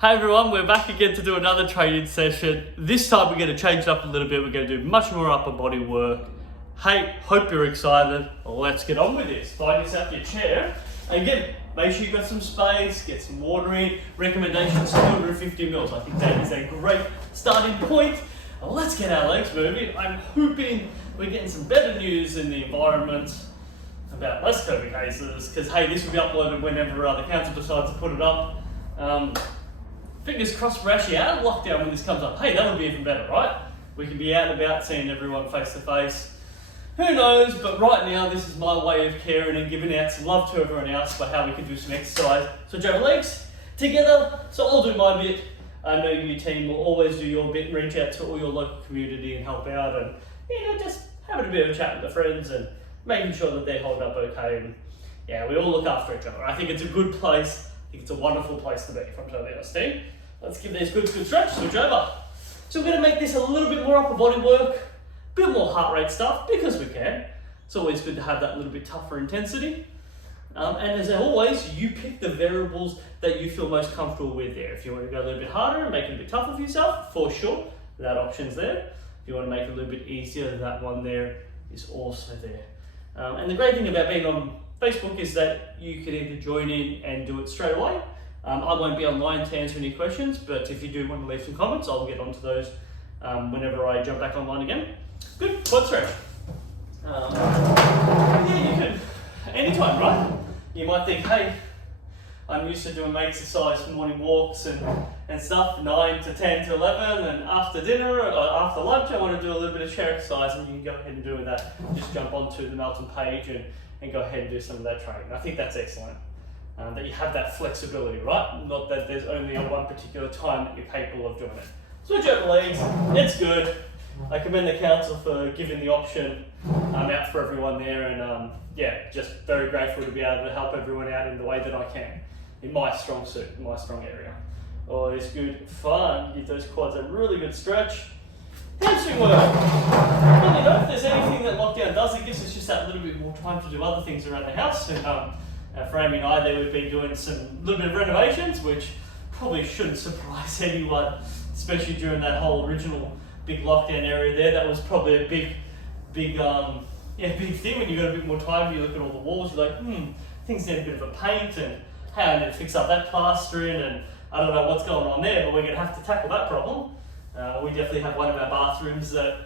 Hey everyone, we're back again to do another training session. This time we're going to change it up a little bit. We're going to do much more upper body work. Hey, hope you're excited. Let's get on with this. Find yourself your chair. And again, make sure you've got some space, get some water in. Recommendations 250 mils. I think that is a great starting point. Let's get our legs moving. I'm hoping we're getting some better news in the environment about less COVID cases, because hey, this will be uploaded whenever the council decides to put it up. Fingers crossed we're actually out of lockdown when this comes up. Hey, that would be even better, right? We can be out and about seeing everyone face to face. Who knows, but right now this is my way of caring and giving out some love to everyone else by how we can do some exercise. So jab legs together, so I'll do my bit. I know your team will always do your bit and reach out to all your local community and help out and, just having a bit of a chat with the friends and making sure that they're holding up okay. And yeah, we all look after each other. I think it's a good place. I think it's a wonderful place to be, if I'm totally honest. Let's give these good stretch, switch over. So we're going to make this a little bit more upper body work, a bit more heart rate stuff, because we can. It's always good to have that little bit tougher intensity. And as always, you pick the variables that you feel most comfortable with there. If you want to go a little bit harder and make it a bit tougher for yourself, for sure, that option's there. If you want to make it a little bit easier, that one there is also there. And the great thing about being on Facebook is that you can either join in and do it straight away. I won't be online to answer any questions, but if you do want to leave some comments, I'll get onto those whenever I jump back online again. Good, quad stretch. Yeah, you can, anytime, right? You might think, hey, I'm used to doing my exercise, morning walks and stuff, 9 to 10 to 11, and after dinner or after lunch, I want to do a little bit of chair exercise, and you can go ahead and do that. Just jump onto the Melton page and go ahead and do some of that training. I think that's excellent. That you have that flexibility, right? Not that there's only one particular time that you're capable of doing it. Switch over legs, it's good. I commend the council for giving the option out for everyone there, and just very grateful to be able to help everyone out in the way that I can, in my strong suit, in my strong area. Always good fun, give those quads a really good stretch. Hamstring work. Well, if there's anything that lockdown does, it gives us just that little bit more time to do other things around the house. And for Amy and I there, we've been doing some little bit of renovations, which probably shouldn't surprise anyone, especially during that whole original big lockdown area there. That was probably a big thing. When you got a bit more time, you look at all the walls, you're like, things need a bit of a paint, and hey, I need to fix up that plastering, and I don't know what's going on there, but we're going to have to tackle that problem. We definitely have one of our bathrooms that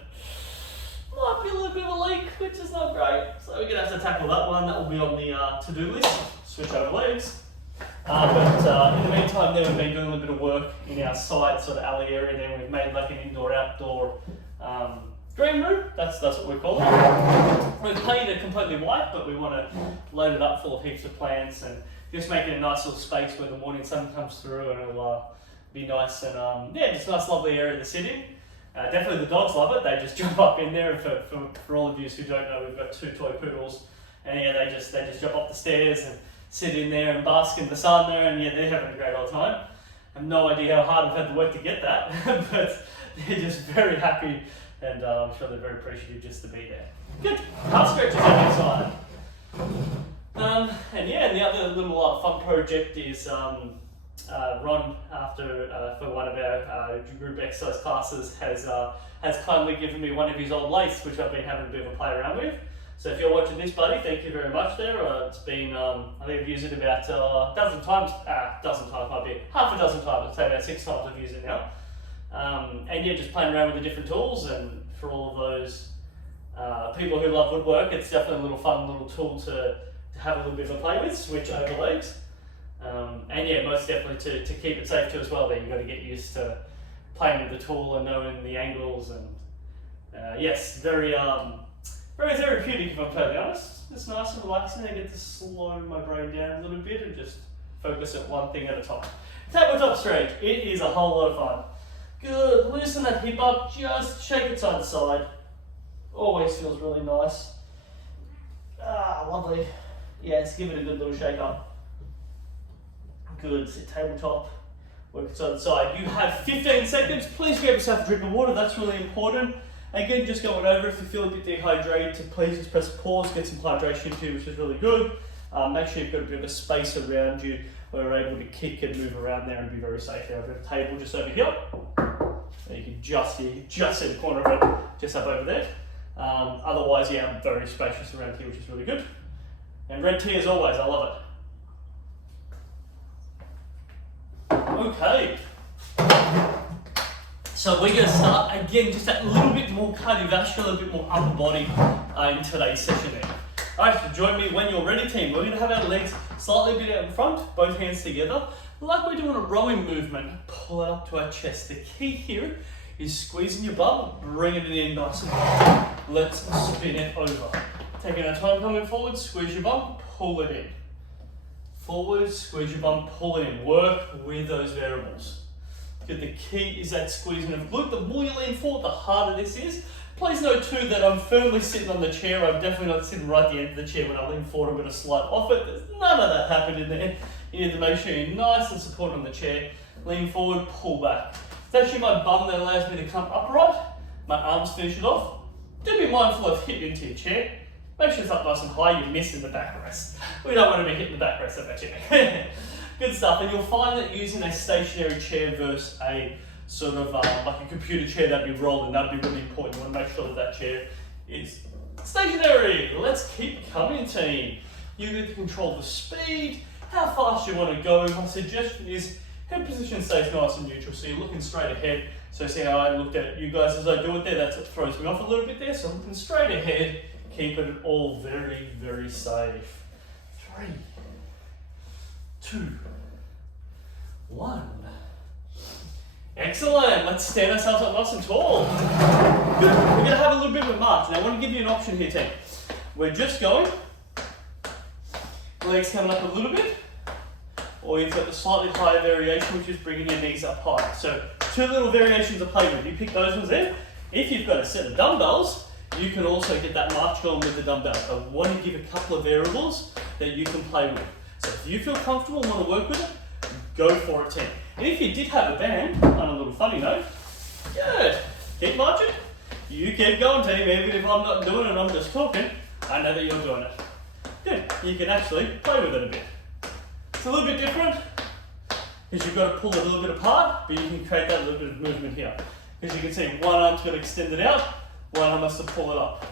might be a little bit of a leak, which is not great. So we're going to have to tackle that one. That will be on the to-do list. Switch over legs. But in the meantime, then we've been doing a little bit of work in our side sort of alley area there. We've made like an indoor-outdoor green room. That's what we call it. We've painted it completely white, but we want to load it up full of heaps of plants and just make it a nice little space where the morning sun comes through, and it'll be nice and just a nice lovely area to sit in. Definitely the dogs love it. They just jump up in there. And for all of you who don't know, we've got 2 toy poodles, and they just jump up the stairs and sit in there and bask in the sun there, and they're having a great old time. I have no idea how hard I've had to work to get that, but they're just very happy, and I'm sure they're very appreciative just to be there. Good. Heart stretches on the side. And the other little fun project is Ron, after for one of our group exercise classes, has kindly given me one of his old laths, which I've been having a bit of a play around with. So if you're watching this, buddy, thank you very much there. It's been, I think I've used it about a dozen times, might be half a dozen times, I'd say about 6 times I've used it now. Just playing around with the different tools, and for all of those people who love woodwork, it's definitely a little fun little tool to have a little bit of a play with, switch over legs. Most definitely to keep it safe too as well. There, you've got to get used to playing with the tool and knowing the angles, and very therapeutic, if I'm totally honest. It's nice and relaxing. I get to slow my brain down a little bit and just focus at one thing at a time. Tabletop stretch. It is a whole lot of fun. Good. Loosen that hip up. Just shake it side to side. Always feels really nice. Lovely. Yes, give it a good little shake up. Good. Sit tabletop. Work it side to side. You have 15 seconds. Please grab yourself a drink of water. That's really important. Again, just going over, if you feel a bit dehydrated, to please just press pause, get some hydration too, which is really good. Make sure you've got a bit of a space around you we're able to kick and move around there and be very safe there. I've got a table just over here. And you can just see the corner of it, just up over there. Otherwise, yeah, I'm very spacious around here, which is really good. And red tea as always, I love it. Okay. So we're going to start again, just a little bit more cardiovascular, a bit more upper body in today's session there. Alright, so join me when you're ready, team. We're going to have our legs slightly a bit out in front, both hands together, like we're doing a rowing movement. Pull it up to our chest. The key here is squeezing your bum, bringing it in nice and high. Let's spin it over. Taking our time coming forward, squeeze your bum, pull it in. Forward, squeeze your bum, pull it in. Work with those variables. Good, the key is that squeezing of glute. The more you lean forward, the harder this is. Please note too that I'm firmly sitting on the chair. I'm definitely not sitting right at the end of the chair. When I lean forward, I'm going to slide off it. There's none of that happening there. You need to make sure you're nice and supported on the chair. Lean forward, pull back. It's actually my bum that allows me to come upright. My arms finish it off. Do be mindful of hitting into your chair. Make sure it's up nice and high, you're missing the backrest. We don't want to be hitting the backrest of that chair. Good stuff, and you'll find that using a stationary chair versus a sort of like a computer chair that'd be rolling, that'd be really important. You want to make sure that that chair is stationary. Let's keep coming, team. You get to control the speed, how fast you want to go. My suggestion is head position stays nice and neutral, so you're looking straight ahead. So see how I looked at you guys as I do it there, that's what throws me off a little bit there. So I'm looking straight ahead, keeping it all very, very safe. 3, 2, 1. Excellent. Let's stand ourselves up nice and tall. Good. We're going to have a little bit of a march. Now I want to give you an option here, team. We're just going, legs coming up a little bit, or you've got the slightly higher variation, which is bringing your knees up high. So 2 little variations of play with. You pick those ones there. If you've got a set of dumbbells, you can also get that march going with the dumbbells. I want to give a couple of variables that you can play with. So if you feel comfortable and want to work with it, go for it, team. And if you did have a band, on a little funny note, good. Keep marching. You keep going, team. Even if I'm not doing it, I'm just talking, I know that you're doing it. Good. You can actually play with it a bit. It's a little bit different because you've got to pull it a little bit apart, but you can create that little bit of movement here. Because you can see one arm's got to extend it out, one arm has to pull it up.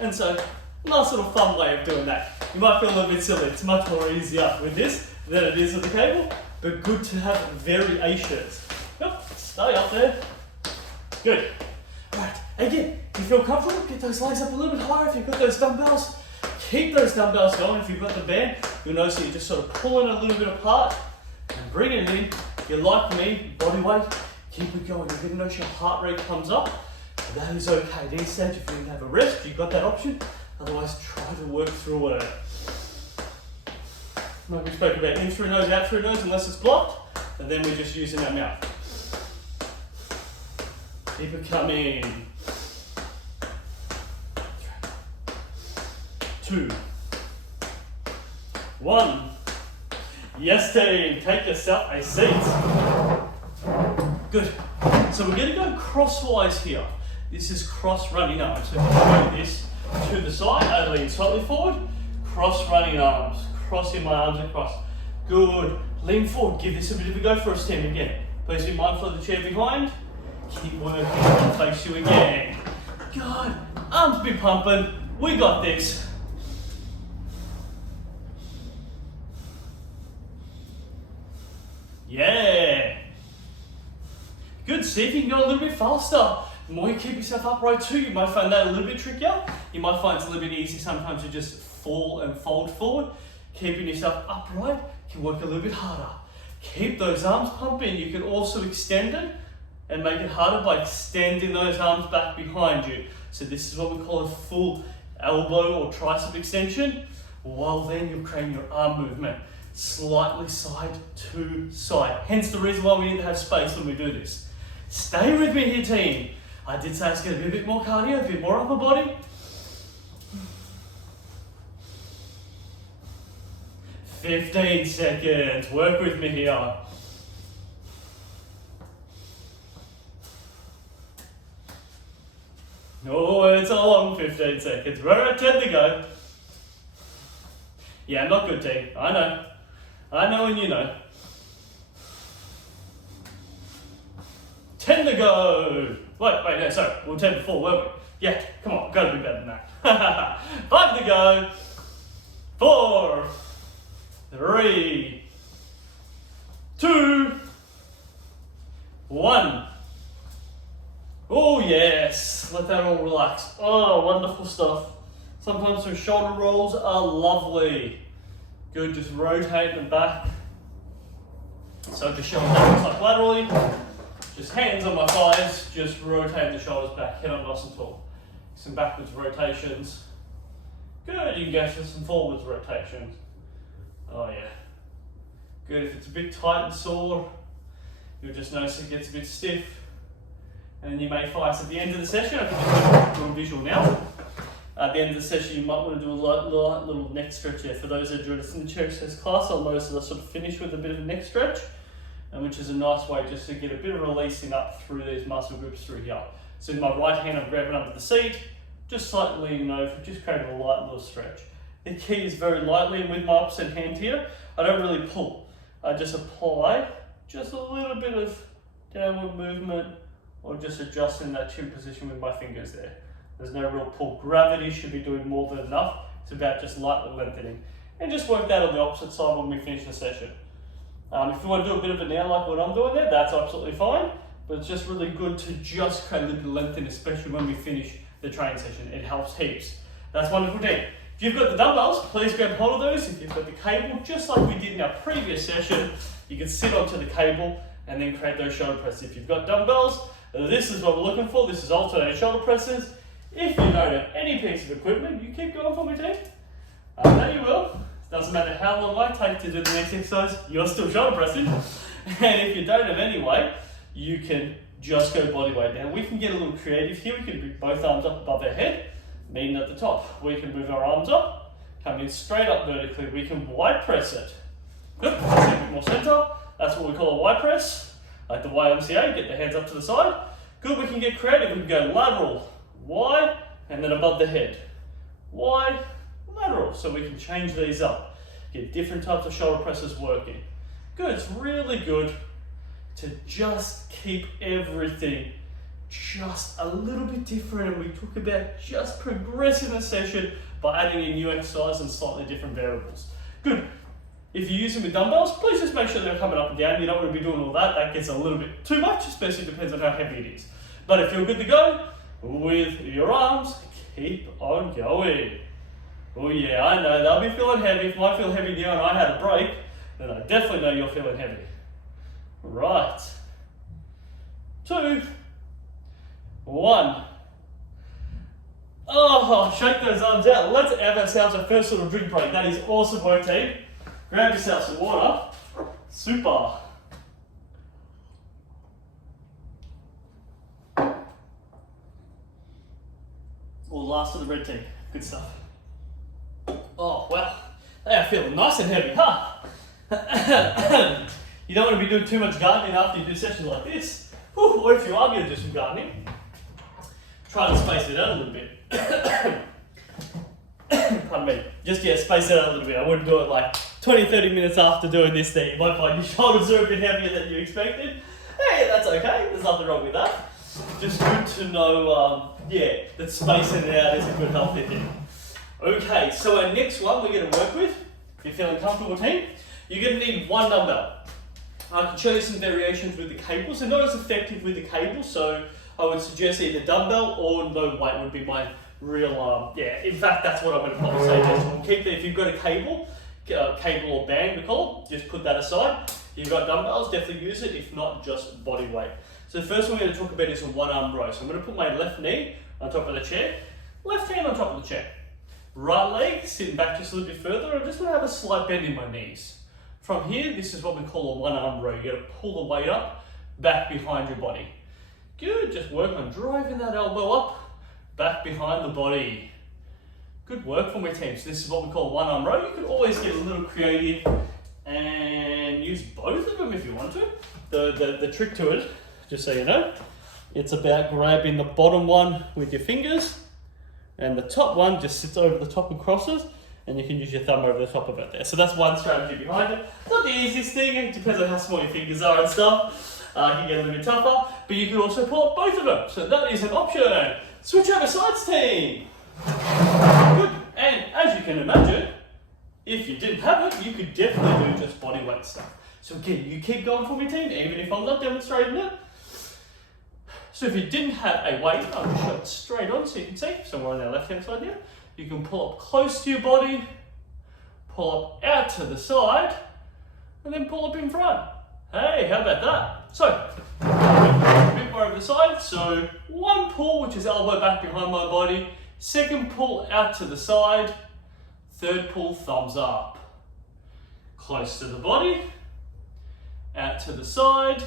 And so, nice little fun way of doing that. You might feel a little bit silly. It's much more easier with this than it is with the cable, but good to have variations. Yep, stay up there. Good. Alright, again, if you feel comfortable, get those legs up a little bit higher. If you've got those dumbbells, keep those dumbbells going. If you've got the band, you'll notice that you're just sort of pulling it a little bit apart and bringing it in. If you're like me, body weight, keep it going. You're going to notice your heart rate comes up. That is okay. At any stage, if you need to have a rest, you've got that option. Otherwise, try to work through it. Like we spoke about in through nose, out through nose, unless it's blocked, and then we're just using our mouth. Keep it coming. 2, 1. Yes, team. Take yourself a seat. Good. So we're going to go crosswise here. This is cross running arms. So if I do this to the side, I lean slightly forward, cross running arms. Crossing my arms across. Good. Lean forward. Give this a bit of a go for us, team. Again. Please be mindful of the chair behind. Keep working. I'll face you again. Good. Arms be pumping. We got this. Yeah. Good. See if you can go a little bit faster. The more you keep yourself upright too, you might find that a little bit trickier. You might find it's a little bit easier sometimes to just fall and fold forward. Keeping yourself upright can work a little bit harder. Keep those arms pumping. You can also extend it and make it harder by extending those arms back behind you. So this is what we call a full elbow or tricep extension, while then you're creating your arm movement slightly side to side. Hence the reason why we need to have space when we do this. Stay with me here, team. I did say it's going to be a bit more cardio, a bit more upper body. 15 seconds. Work with me here. Oh, it's a long 15 seconds. We're at 10 to go. Yeah, not good, team. I know. I know and you know. 10 to go. Wait, no, sorry. We were 10 before, weren't we? Yeah, come on, gotta be better than that. 5 to go. 4, 3, 2, 1. Oh yes, let that all relax. Oh, wonderful stuff. Sometimes those shoulder rolls are lovely. Good, just rotate them back. So just showing that looks like laterally. Just hands on my thighs, just rotate the shoulders back, head up nice and tall. Some backwards rotations. Good, you can go for some forwards rotations. Oh yeah. Good, if it's a bit tight and sore, you'll just notice it gets a bit stiff. And then you may find at the end of the session, I can just do a visual now. At the end of the session, you might want to do a little neck stretch here. For those that join us in the chair exercise class, I'll notice that I sort of finish with a bit of a neck stretch, which is a nice way just to get a bit of releasing up through these muscle groups through here. So in my right hand, I'm grabbing under the seat, just slightly leaning over, just creating a light little stretch. The key is very lightly, and with my opposite hand here, I don't really pull. I just apply just a little bit of downward movement, or just adjusting that chin position with my fingers there. There's no real pull. Gravity should be doing more than enough. It's about just lightly lengthening. And just work that on the opposite side when we finish the session. If you want to do a bit of it now like what I'm doing there, that's absolutely fine. But it's just really good to just create a little bit of lengthening, especially when we finish the training session. It helps heaps. That's wonderful team. If you've got the dumbbells, please grab hold of those. If you've got the cable, just like we did in our previous session, you can sit onto the cable and then create those shoulder presses. If you've got dumbbells, this is what we're looking for. This is alternating shoulder presses. If you don't have any piece of equipment, you keep going for me, team. I know you will. Doesn't matter how long I take to do the next exercise, you're still shoulder pressing. And if you don't have any weight, you can just go body weight. Now we can get a little creative here. We can bring both arms up above our head, meaning at the top. We can move our arms up, come in straight up vertically. We can wide press it. Good, a bit more center. That's what we call a wide press. Like the YMCA, get the hands up to the side. Good, we can get creative. We can go lateral, wide, and then above the head. Wide, lateral. So we can change these up. Get different types of shoulder presses working. Good, it's really good to just keep everything just a little bit different. And we talk about just progressing the session by adding in new exercise and slightly different variables. Good. If you're using with dumbbells, please just make sure they're coming up and down. You don't want to be doing all that. That gets a little bit too much, especially depends on how heavy it is. But if you're good to go with your arms, keep on going. Oh yeah, I know, they'll be feeling heavy. If I feel heavy now and I had a break, then I definitely know you're feeling heavy. Right. 2, 1. Oh, shake those arms out. Let's have ourselves a first little drink break. That is awesome work, team. Grab yourself some water. Super. All last of the red tea. Good stuff. Oh, wow. They are feeling nice and heavy, huh? You don't want to be doing too much gardening after you do sessions like this. Whew, or if you are going to do some gardening, try to space it out a little bit. Pardon me. Just, space it out a little bit. I wouldn't do it like 20-30 minutes after doing this thing. You might find your shoulders are a bit heavier than you expected. Hey, that's okay. There's nothing wrong with that. Just good to know, that spacing it out is a good healthy thing. Okay, so our next one we're going to work with, if you're feeling comfortable, team, you're going to need one dumbbell. I can show you some variations with the cable, so not as effective with the cable, so I would suggest either dumbbell or no weight would be my real, in fact that's what I'm going to probably say next. We'll keep that. If you've got a cable or band we call it, just put that aside. If you've got dumbbells, definitely use it, if not just body weight. So the first one we're going to talk about is a one arm row. So I'm going to put my left knee on top of the chair, left hand on top of the chair. Right leg sitting back just a little bit further. I'm just going to have a slight bend in my knees. From here, this is what we call a one arm row. You're going to pull the weight up, back behind your body. Good, just work on driving that elbow up, back behind the body. Good work for my team. So this is what we call one arm row. You can always get a little creative and use both of them if you want to. The trick to it, just so you know, it's about grabbing the bottom one with your fingers, and the top one just sits over the top and crosses, and you can use your thumb over the top of it there. So that's one strategy behind it. It's not the easiest thing, it depends on how small your fingers are and stuff. It can get a little bit tougher, but you can also pull up both of them. So that is an option. Switch over sides, team. Good, and as you can imagine, if you didn't have it, you could definitely do just body weight stuff. So again, you keep going for me, team, even if I'm not demonstrating it. So if you didn't have a weight, I'll just show it straight on so you can see. So we're on our left-hand side here. You can pull up close to your body, pull up out to the side, and then pull up in front. Hey, how about that? So, a bit more over the side. So one pull, which is elbow back behind my body. Second pull out to the side. Third pull, thumbs up. Close to the body, out to the side,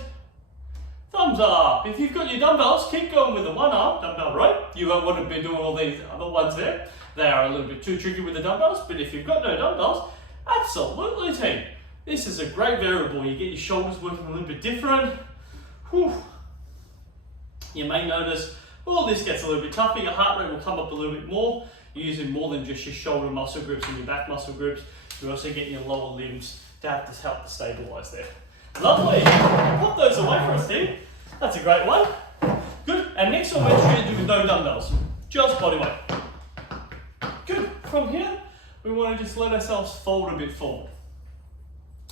thumbs up. If you've got your dumbbells, keep going with the one arm dumbbell rope. You won't want to be doing all these other ones there. They are a little bit too tricky with the dumbbells, but if you've got no dumbbells, absolutely, team. This is a great variable. You get your shoulders working a little bit different. Whew. You may notice, this gets a little bit tougher. Your heart rate will come up a little bit more. You're using more than just your shoulder muscle groups and your back muscle groups. You're also getting your lower limbs to have to help to stabilize there. Lovely. Pop those away for us, team. That's a great one. Good. And next one, we're going to do with no dumbbells, just body weight. Good. From here, we want to just let ourselves fold a bit forward.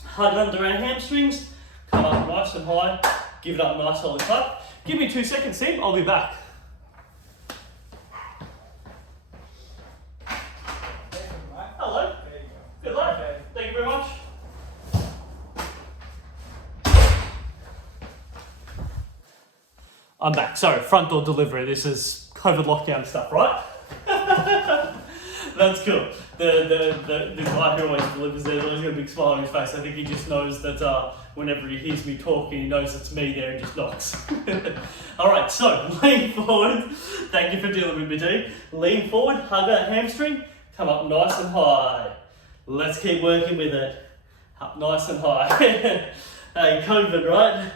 Hug under our hamstrings. Come up nice and high. Give it up nice solid tuck. Give me 2 seconds, team. I'll be back. Hello. There you go. Good luck. Okay. Thank you very much. I'm back. Sorry, front door delivery. This is COVID lockdown stuff, right? That's cool. The guy who always delivers there's always got a big smile on his face. I think he just knows that whenever he hears me talking, he knows it's me there and just knocks. All right, so lean forward. Thank you for dealing with me, team. Lean forward, hug that hamstring, come up nice and high. Let's keep working with it. Up nice and high. Hey, COVID, right?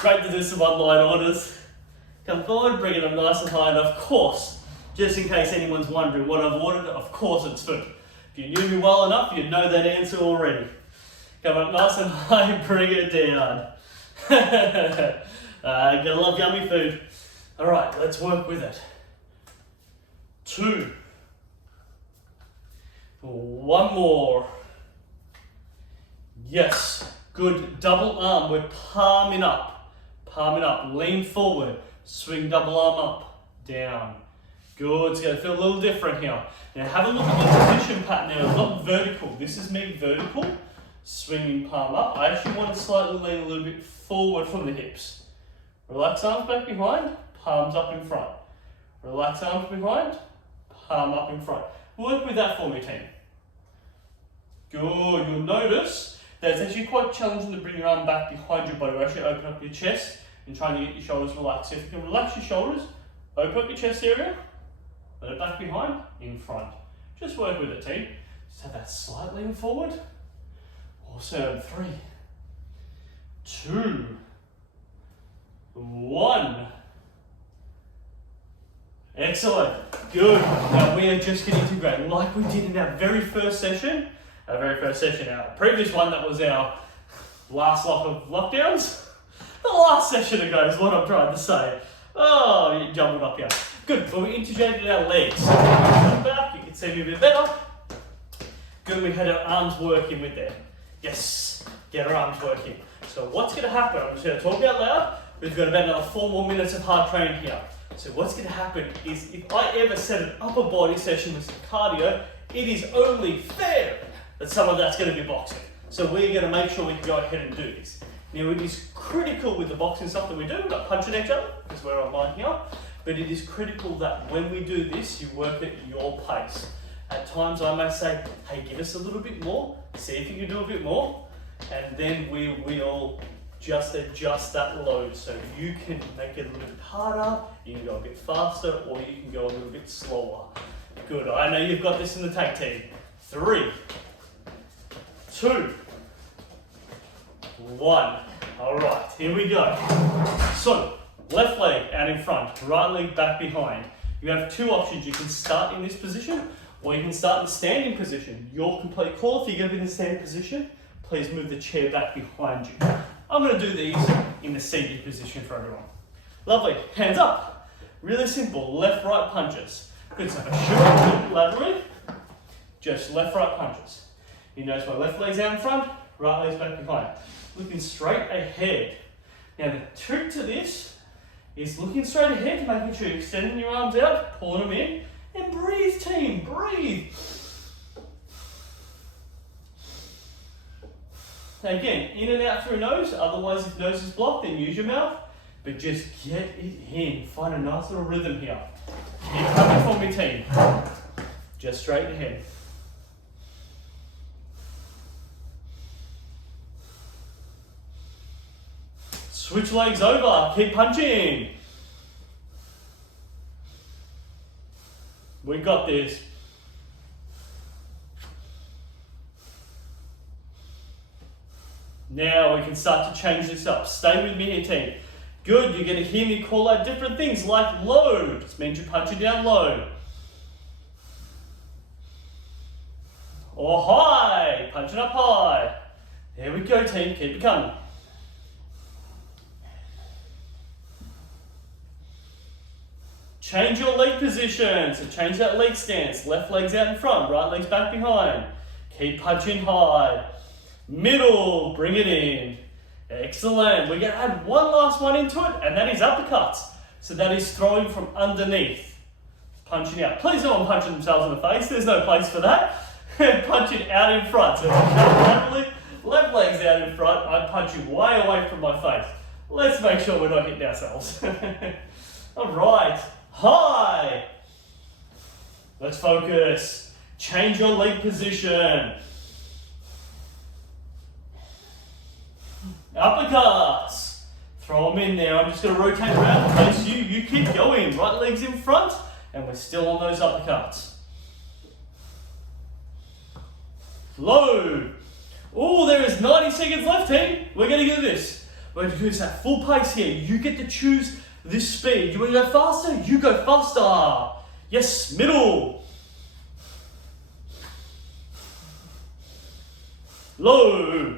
Great to do some one-line orders. Come forward, bring it up nice and high, and of course, just in case anyone's wondering what I've ordered, of course it's food. If you knew me well enough, you'd know that answer already. Come up nice and high and bring it down. Gotta love yummy food. All right, let's work with it. 2. 1 more. Yes, good. Double arm, we're palming up. Palming up, lean forward, swing double arm up, down. Good, it's going to feel a little different here. Now have a look at the position pattern now. It's not vertical. This is me vertical, swinging palm up. I actually want to slightly lean a little bit forward from the hips. Relax arms back behind, palms up in front. Relax arms behind, palm up in front. Work with that for me, team. Good, you'll notice that it's actually quite challenging to bring your arm back behind your body. Actually open up your chest and trying to get your shoulders relaxed. So if you can relax your shoulders, open up your chest area, let it back behind, in front. Just work with it, team. Just have that slight lean forward. Also, 3, 2, 1. Excellent. Good. Now we are just getting integrated like we did in our very first session. Our previous one, that was our last lot of lockdowns. The last session ago is what I'm trying to say. Oh, you jumbled up here. Good, but we integrated our legs. So come back, you can see me a bit better. Good, we had our arms working with there. Yes, get our arms working. So what's going to happen, I'm just going to talk out loud. We've got about another 4 more minutes of hard training here. So what's going to happen is if I ever set an upper body session with some cardio, it is only fair that some of that's going to be boxing. So we're going to make sure we can go ahead and do this. Now it is critical with the boxing stuff that we do, we're not punching each other, because we're online here, but it is critical that when we do this, you work at your pace. At times I may say, hey, give us a little bit more, see if you can do a bit more, and then we will just adjust that load. So you can make it a little bit harder, you can go a bit faster, or you can go a little bit slower. Good, I know you've got this in the tag team. 3, 2, 1. All right, here we go. So, left leg out in front, right leg back behind. You have 2 options. You can start in this position, Or you can start in the standing position. Your complete call. If you're going to be in the standing position, please move the chair back behind you. I'm going to do these in the seated position for everyone. Lovely. Hands up. Really simple. Left, right punches. Good stuff. Short, laterally. Just left, right punches. You notice my left leg's out in front, right leg's back behind. Looking straight ahead. Now the trick to this is looking straight ahead, making sure you're extending your arms out, pulling them in, and breathe, team, breathe. Again, in and out through nose, otherwise if nose is blocked, then use your mouth, but just get it in. Find a nice little rhythm here. Keep coming for me, team. Just straight ahead. Switch legs over, keep punching. We got this. Now we can start to change this up. Stay with me here, team. Good, you're going to hear me call out different things like low. This means you're punching down low. Or high, punching up high. There we go, team, keep it coming. Change your leg position, so change that leg stance. Left leg's out in front, right leg's back behind. Keep punching high. Middle, bring it in. Excellent. We're going to add one last one into it, and that is uppercuts. So that is throwing from underneath. Punching out. Please no one punching themselves in the face. There's no place for that. Punching out in front. So if you come laterally, left leg's out in front, I punch you way away from my face. Let's make sure we're not hitting ourselves. All right. High. Let's focus. Change your leg position. Uppercuts. Throw them in there. I'm just going to rotate around, face you. You keep going. Right leg's in front, and we're still on those uppercuts. Low. Oh, there is 90 seconds left, team. We're going to do this. We're going to do this at full pace here. You get to choose this speed. You want to go faster? You go faster. Yes, middle. Low.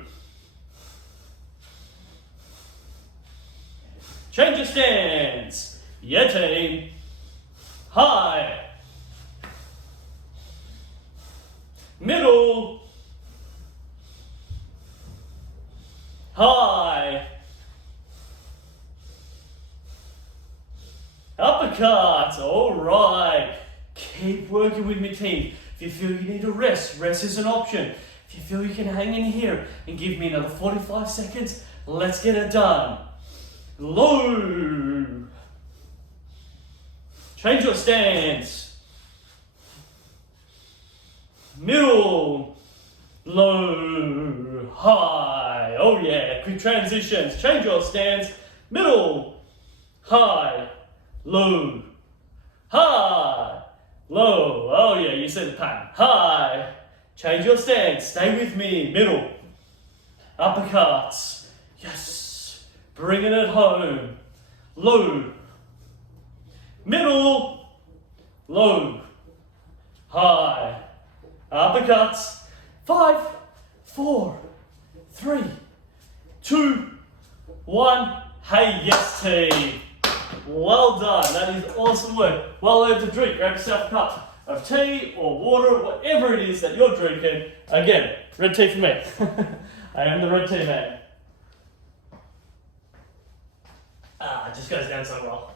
Change your stance. Yeah, team. High. Middle. High. Uppercut. All right. Keep working with me, team. If you feel you need a rest, rest is an option. If you feel you can hang in here and give me another 45 seconds, let's get it done. Low. Change your stance. Middle. Low. High. Oh yeah, quick transitions. Change your stance. Middle. High. Low. High. Low. Oh yeah, you see the pattern. High. Change your stance. Stay with me. Middle. Uppercuts. Yes. Bringing it home. Low. Middle. Low. High. Uppercuts. 5, 4, 3, 2, 1. Hey, yes, team. Well done. That is awesome work. Well earned to drink. Grab yourself a cup of tea or water, whatever it is that you're drinking. Again, red tea for me. I am the red tea man. It just goes down so well.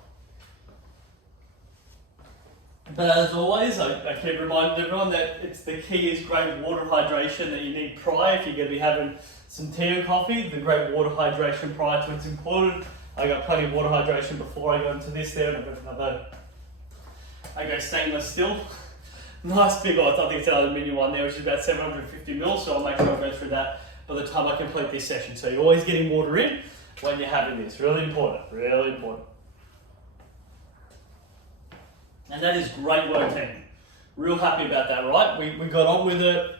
But as always, I keep reminding everyone that the key is great water hydration that you need prior. If you're going to be having some tea or coffee, the great water hydration prior to it's important. I got plenty of water hydration before I got into this there, and I've got another. I go stainless still. Nice big one. I think it's an aluminium one there, which is about 750 mils, so I'll make sure I go through that by the time I complete this session. So you're always getting water in when you're having this. Really important, really important. And that is great work, team. Real happy about that, right? We got on with it.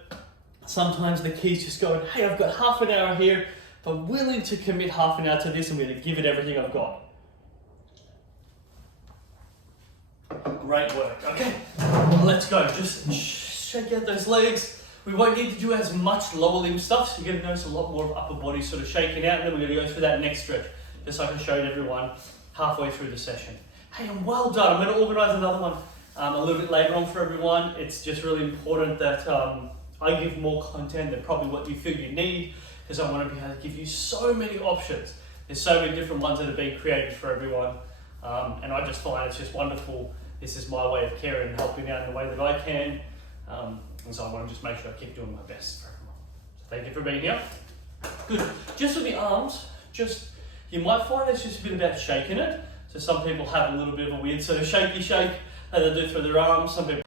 Sometimes the key's just going, hey, I've got half an hour here. If I'm willing to commit half an hour to this, I'm going to give it everything I've got. Great work. Okay, let's go. Just shake out those legs. We won't need to do as much lower limb stuff, so you're going to notice a lot more of upper body sort of shaking out, and then we're going to go through that next stretch, just like I showed everyone halfway through the session. Hey, and well done. I'm going to organise another one a little bit later on for everyone. It's just really important that I give more content than probably what you feel you need, because I want to be able to give you so many options. There's so many different ones that have been created for everyone, and I just find it's just wonderful. This is my way of caring and helping out in the way that I can. And so I want to just make sure I keep doing my best for everyone. So thank you for being here. Good. Just with the arms, you might find it's just a bit about shaking it. So some people have a little bit of a weird sort of shaky shake that they do through their arms. Some people.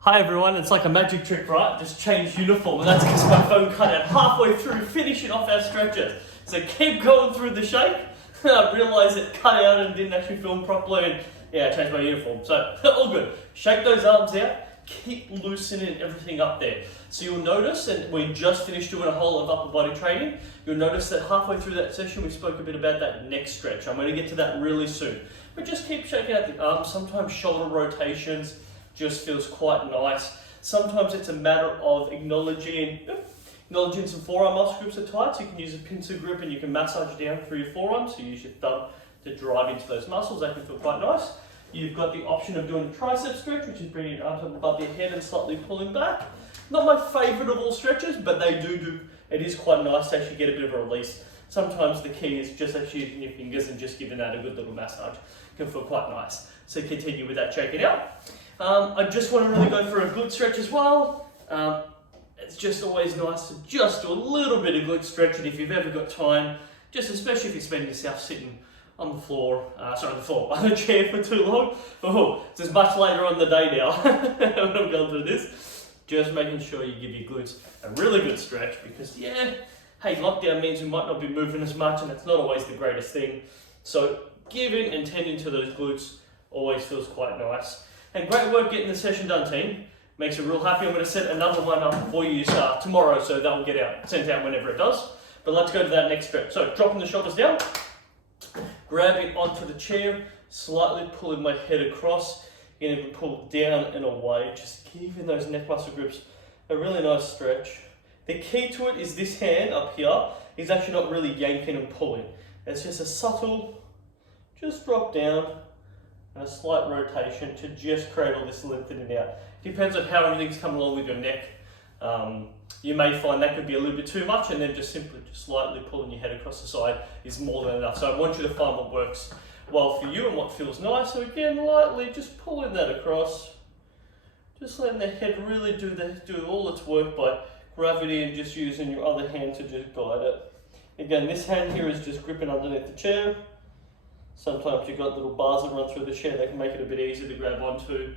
Hi everyone, it's like a magic trick, right? Just change uniform, and that's because my phone cut out halfway through finishing off our stretches. So keep going through the shake. I realised it cut out and didn't actually film properly, and yeah, I changed my uniform. So all good. Shake those arms out. Keep loosening everything up there. So you'll notice, and we just finished doing a whole of upper body training, you'll notice that halfway through that session we spoke a bit about that neck stretch. I'm going to get to that really soon. But just keep shaking out the arms. Sometimes shoulder rotations just feels quite nice. Sometimes it's a matter of acknowledging some forearm muscle groups are tight, so you can use a pincer grip and you can massage down through your forearms. So you use your thumb to drive into those muscles. That can feel quite nice. You've got the option of doing a tricep stretch, which is bringing your arms up above your head and slightly pulling back. Not my favourite of all stretches, but they do, it is quite nice to actually get a bit of a release. Sometimes the key is just actually using your fingers and just giving that a good little massage. Can feel quite nice. So continue with that, check it out. I just want to really go for a glute stretch as well. It's just always nice to just do a little bit of glute stretch, and if you've ever got time, just especially if you spend yourself sitting on the floor, on the chair for too long. Oh, it's much later on the day now when I'm going through this. Just making sure you give your glutes a really good stretch, because yeah, hey, lockdown means we might not be moving as much, and it's not always the greatest thing. So giving and tending to those glutes always feels quite nice. And great work getting the session done, team. Makes me real happy. I'm going to set another one up for you tomorrow, so that will get sent out whenever it does. But let's go to that next stretch. So dropping the shoulders down, grabbing onto the chair, slightly pulling my head across, and then pull down and away, just giving those neck muscle groups a really nice stretch. The key to it is this hand up here is actually not really yanking and pulling. It's just a subtle, just drop down, and a slight rotation to just create all this lengthening out. Depends on how everything's coming along with your neck. You may find that could be a little bit too much, and then just slightly pulling your head across the side is more than enough. So I want you to find what works well for you and what feels nice. So again, lightly just pulling that across, just letting the head really do all its work by gravity, and just using your other hand to just guide it. Again, this hand here is just gripping underneath the chair. Sometimes you've got little bars that run through the chair that can make it a bit easier to grab onto.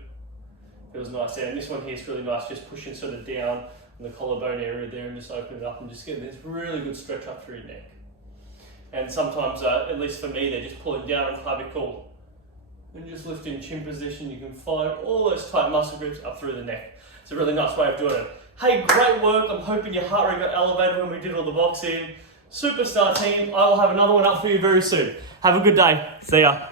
Feels nice there. And this one here is really nice, just pushing sort of down in the collarbone area there, and just open it up and just getting this really good stretch up through your neck. And sometimes, at least for me, they're just pulling down on clavicle and just lifting chin position. You can find all those tight muscle groups up through the neck. It's a really nice way of doing it. Hey, great work. I'm hoping your heart rate got elevated when we did all the boxing. Superstar team. I will have another one up for you very soon. Have a good day. See ya.